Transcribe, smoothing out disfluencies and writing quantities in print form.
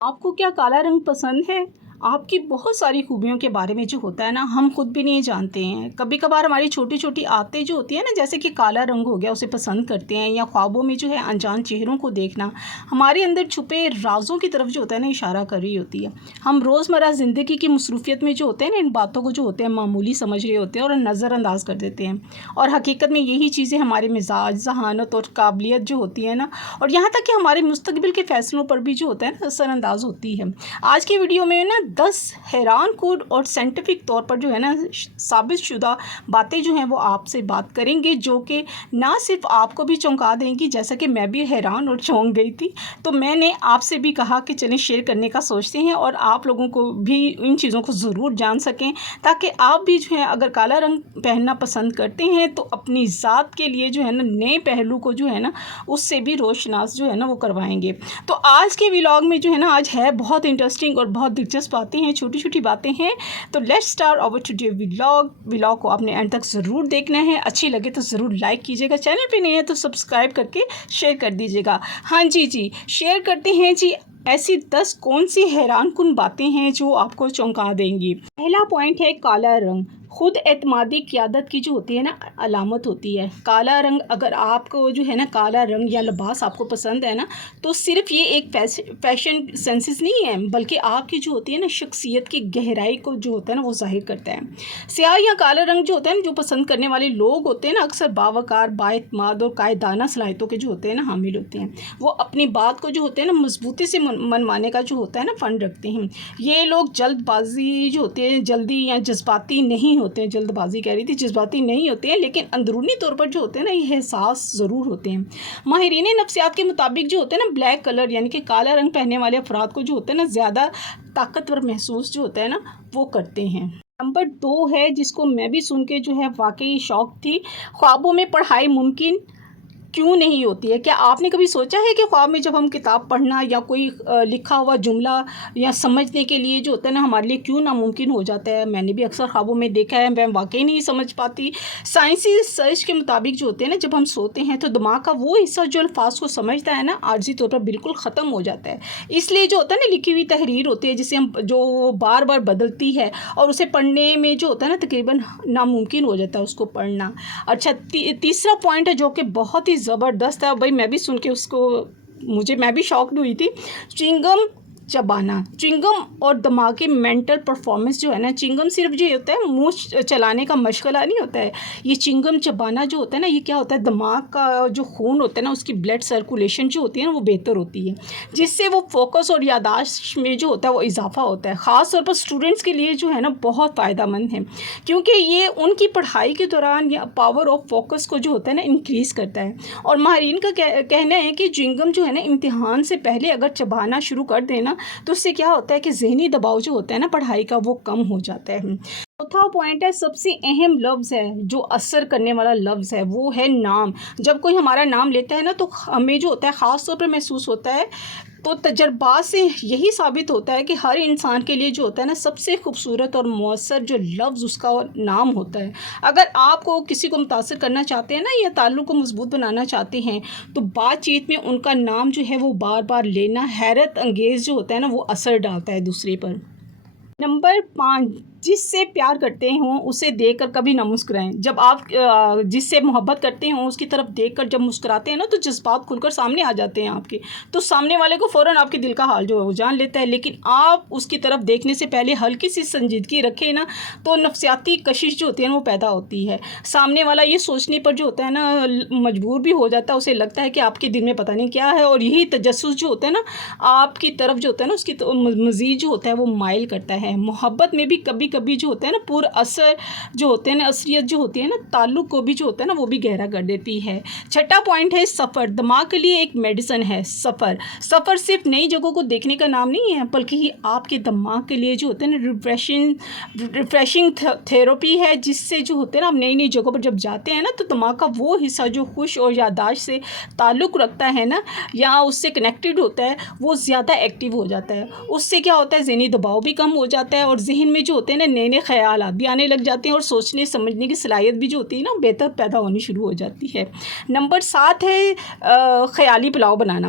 آپ کو کیا کالا رنگ پسند ہے؟ آپ کی بہت ساری خوبیوں کے بارے میں جو ہوتا ہے نا، ہم خود بھی نہیں جانتے ہیں۔ کبھی کبھار ہماری چھوٹی چھوٹی عادتیں جو ہوتی ہیں نا، جیسے کہ کالا رنگ ہو گیا، اسے پسند کرتے ہیں، یا خوابوں میں جو ہے انجان چہروں کو دیکھنا ہمارے اندر چھپے رازوں کی طرف جو ہوتا ہے نا اشارہ کر رہی ہوتی ہے۔ ہم روزمرہ زندگی کی مصروفیت میں جو ہوتے ہیں نا، ان باتوں کو جو ہوتے ہیں معمولی سمجھ رہے ہوتے ہیں اور نظر انداز کر دیتے ہیں، اور حقیقت میں یہی چیزیں ہمارے مزاج، ذہانت اور قابلیت جو ہوتی ہے نا، اور یہاں تک کہ ہمارے مستقبل کے فیصلوں پر بھی جو ہوتا ہے نا اثر انداز ہوتی ہے۔ آج کی ویڈیو میں نا 10 حیران کن اور سائنٹیفک طور پر جو ہے نا ثابت شدہ باتیں جو ہیں وہ آپ سے بات کریں گے، جو کہ نہ صرف آپ کو بھی چونکا دیں گی، جیسا کہ میں بھی حیران اور چونک گئی تھی، تو میں نے آپ سے بھی کہا کہ چلیں شیئر کرنے کا سوچتے ہیں، اور آپ لوگوں کو بھی ان چیزوں کو ضرور جان سکیں، تاکہ آپ بھی جو ہے اگر کالا رنگ پہننا پسند کرتے ہیں تو اپنی ذات کے لیے جو ہے نا نئے پہلو کو جو ہے نا اس سے بھی روشناس جو ہے نا وہ کروائیں گے۔ تو آج کے ولاگ میں جو ہے نا آج ہے بہت انٹرسٹنگ اور بہت دلچسپ باتیں ہیں، چھوٹی چھوٹی باتیں ہیں۔ تو let's start our today vlog کو آپ نے اینڈ تک ضرور دیکھنا ہے، اچھی لگے تو ضرور لائک کیجیے گا، چینل پہ نہیں ہے تو سبسکرائب کر کے شیئر کر دیجیے گا۔ ہاں جی شیئر کرتے ہیں جی۔ ایسی 10 کون سی حیران کن باتیں ہیں جو آپ کو چونکا دیں گی؟ پہلا پوائنٹ ہے کالا رنگ۔ خود اعتمادی قیادت کی جو ہوتی ہے نا علامت ہوتی ہے کالا رنگ۔ اگر آپ کو جو ہے نا کالا رنگ یا لباس آپ کو پسند ہے نا، تو صرف یہ ایک فیشن سینسز نہیں ہے، بلکہ آپ کی جو ہوتی ہے نا شخصیت کی گہرائی کو جو ہوتا ہے نا وہ ظاہر کرتا ہے۔ سیاہ یا کالا رنگ جو ہوتا ہے نا، جو پسند کرنے والے لوگ ہوتے ہیں نا، اکثر باوقار، بااعتماد اور قائدانہ صلاحیتوں کے جو ہوتے ہیں نا حامل ہوتے ہیں۔ وہ اپنی بات کو جو ہوتے ہیں نا مضبوطی سے منوانے کا جو ہوتا ہے نا فن رکھتے ہیں۔ یہ لوگ جلد بازی جو ہوتے ہیں، جلدی یا جذباتی نہیں ہوتے ہیں، جلد بازی کہہ رہی تھی، جذباتی نہیں ہوتے ہیں، لیکن اندرونی طور پر جو ہوتے ہیں نا یہ احساس ضرور ہوتے ہیں۔ ماہرین نفسیات کے مطابق جو ہوتے ہیں نا بلیک کلر یعنی کہ کالا رنگ پہننے والے افراد کو جو ہوتے ہیں نا زیادہ طاقتور محسوس جو ہوتا ہے نا وہ کرتے ہیں۔ نمبر 2 ہے، جس کو میں بھی سن کے جو ہے واقعی شوق تھی، خوابوں میں پڑھائی ممکن کیوں نہیں ہوتی ہے؟ کیا آپ نے کبھی سوچا ہے کہ خواب میں جب ہم کتاب پڑھنا یا کوئی لکھا ہوا جملہ یا سمجھنے کے لیے جو ہوتا ہے نا ہمارے لیے کیوں ناممکن ہو جاتا ہے؟ میں نے بھی اکثر خوابوں میں دیکھا ہے، میں واقعی نہیں سمجھ پاتی۔ سائنسی ریسرچ کے مطابق جو ہوتے ہیں نا جب ہم سوتے ہیں تو دماغ کا وہ حصہ جو الفاظ کو سمجھتا ہے نا عارضی طور پر بالکل ختم ہو جاتا ہے۔ اس لیے جو ہوتا ہے نا لکھی ہوئی تحریر ہوتی ہے جسے ہم جو بار بار بدلتی ہے، اور اسے پڑھنے میں جو ہوتا ہے نا تقریباً ناممکن ہو جاتا ہے اس کو پڑھنا۔ اچھا، تیسرا پوائنٹ ہے جو کہ بہت ہی زبردست ہے، بھائی میں بھی سن کے اس کو میں بھی شاکڈ ہوئی تھی۔ چنگم چبانا، چنگم اور دماغی مینٹل پرفارمنس جو ہے نا، چنگم صرف جو ہوتا ہے منہ چلانے کا مشغلہ نہیں ہوتا ہے، یہ چنگم چبانا جو ہوتا ہے نا یہ کیا ہوتا ہے، دماغ کا جو خون ہوتا ہے نا اس کی بلڈ سرکولیشن جو ہوتی ہے نا وہ بہتر ہوتی ہے، جس سے وہ فوکس اور یادداشت میں جو ہوتا ہے وہ اضافہ ہوتا ہے۔ خاص طور پر اسٹوڈنٹس کے لیے جو ہے نا بہت فائدہ مند ہے، کیونکہ یہ ان کی پڑھائی کے دوران یا پاور آف فوکس کو جو ہوتا ہے نا انکریز کرتا ہے۔ اور ماہرین کا کہنا ہے کہ چنگم جو ہے نا امتحان سے پہلے اگر چبانا شروع کر دینا تو اس سے کیا ہوتا ہے کہ ذہنی دباؤ جو ہوتا ہے نا پڑھائی کا وہ کم ہو جاتا ہے۔ چوتھا پوائنٹ ہے، سب سے اہم لفظ ہے جو اثر کرنے والا لفظ ہے وہ ہے نام۔ جب کوئی ہمارا نام لیتا ہے نا تو ہمیں جو ہوتا ہے خاص طور پر محسوس ہوتا ہے، تو تجربات سے یہی ثابت ہوتا ہے کہ ہر انسان کے لیے جو ہوتا ہے نا سب سے خوبصورت اور مؤثر جو لفظ اس کا نام ہوتا ہے۔ اگر آپ کو کسی کو متاثر کرنا چاہتے ہیں نا یا تعلق کو مضبوط بنانا چاہتے ہیں تو بات چیت میں ان کا نام جو ہے وہ بار بار لینا حیرت انگیز جو ہوتا ہے نا وہ اثر ڈالتا ہے دوسرے پر۔ نمبر 5، جس سے پیار کرتے ہوں اسے دیکھ کر کبھی نہ مسکرائیں۔ جب آپ جس سے محبت کرتے ہوں اس کی طرف دیکھ کر جب مسکراتے ہیں نا تو جذبات کھل کر سامنے آ جاتے ہیں آپ کے، تو سامنے والے کو فوراً آپ کے دل کا حال جو ہے وہ جان لیتا ہے۔ لیکن آپ اس کی طرف دیکھنے سے پہلے ہلکی سی سنجیدگی رکھیں نا تو نفسیاتی کشش جو ہوتی ہے نا وہ پیدا ہوتی ہے۔ سامنے والا یہ سوچنے پر جو ہوتا ہے نا مجبور بھی ہو جاتا ہے، اسے لگتا ہے کہ آپ کے دل میں پتہ نہیں کیا ہے، اور یہی تجسس جو ہوتا ہے نا آپ کی طرف جو ہوتا ہے نا اس کی مزید جو ہوتا ہے وہ مائل کرتا ہے۔ محبت میں بھی کبھی کبھی جو ہوتا ہے نا پر اثر جو ہوتے ہیں نا اثریت جو ہوتی ہے نا تعلق کو بھی جو ہوتا ہے نا وہ بھی گہرا کر دیتی ہے۔ چھٹا پوائنٹ ہے سفر، دماغ کے لیے ایک میڈیسن ہے سفر۔ سفر صرف نئی جگہوں کو دیکھنے کا نام نہیں ہے، بلکہ یہ آپ کے دماغ کے لیے جو ہوتا ہے نا ریفریشنگ تھیراپی ہے، جس سے جو ہوتے ہیں نا آپ نئی نئی جگہوں پر جب جاتے ہیں نا تو دماغ کا وہ حصہ جو خوش اور یادداشت سے تعلق رکھتا ہے نا یا اس سے کنیکٹڈ ہوتا ہے وہ زیادہ ایکٹیو ہو جاتا ہے۔ اس سے کیا ہوتا ہے ذہنی دباؤ بھی کم ہو جاتا ہے، اور ذہن میں جو ہوتے ہیں نا نئے نئے خیالات بھی آنے لگ جاتے ہیں، اور سوچنے سمجھنے کی صلاحیت بھی جو ہوتی ہے نا بہتر پیدا ہونی شروع ہو جاتی ہے۔ نمبر 7 ہے خیالی پلاؤ بنانا۔